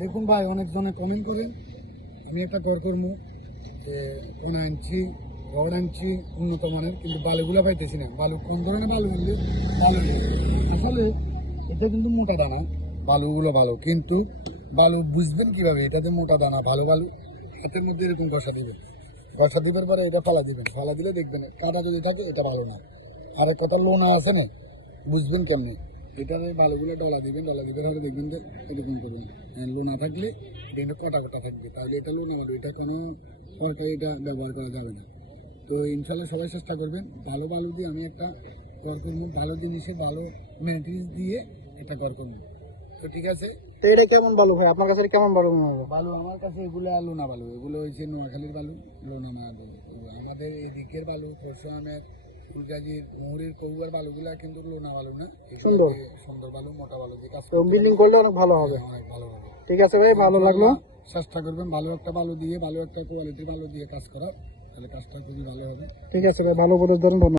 দেখুন ভাই, অনেকজনে কমেন্ট করেন আমি একটা কর করবো যে কোন আনছি রড আনছি উন্নত মানের, কিন্তু বালুগুলো পাইতেছি না। বালু কোন ধরনের বালু কিন্তু ভালো নেই আসলে। এটা কিন্তু মোটা দানা বালুগুলো ভালো, কিন্তু বালু বুঝবেন কিভাবে এটাতে মোটা দানা ভালো বালু? হাতের মধ্যে এরকম ঘষা দিবার পরে এটা ফালা দিবেন, ফালা দিলে দেখবেন কাটা যদি থাকে এটা ভালো না। আর এক কথা লোনা আছে না, বুঝবেন কেমনি? এটার বালুগুলো ডলা দিবেন হলে দেখবেন যে এরকম করবেন। লোনা থাকলে এটা কিন্তু কটা কটা থাকবে, তাহলে এটা লোনা বালু, এটা কোনো সরকারি এটা ব্যবহার করা যাবে না। তো ইনশাল্লাহ সবাই চেষ্টা করবেন ভালো বালু দিয়ে আমি একটা কর করবো, ভালো জিনিসে ভালো মেনটেন্স দিয়ে এটা কর করবো। তো ঠিক আছে, তো এটা কেমন বালু ভাই, আপনার কাছে কেমন বালু মনে হবে? বালু আমার কাছে এগুলো লোনা বালু, এগুলো হয়েছে নোয়াখালীর বালু, লোনা না বালু। আমাদের এই দিকের বালু পরশুরামের ফুলগাজীর মুহুরীর কৌয়ার বালুগুলা কিন্তু লোনা বালু না, সুন্দর সুন্দর বালু, মোটা বালু দিয়ে কাজ বিল্ডিং করলে অনেক ভালো হবে। অনেক ভালো হবে। ঠিক আছে ভাই, ভালো লাগলো। চেষ্টা করবেন ভালো একটা বালু দিয়ে, ভালো একটা কোয়ালিটির বালু দিয়ে কাজ করা, তাহলে কাজটা খুবই ভালো হবে। ঠিক আছে ভাই, ভালো উপদেশ ধরুন।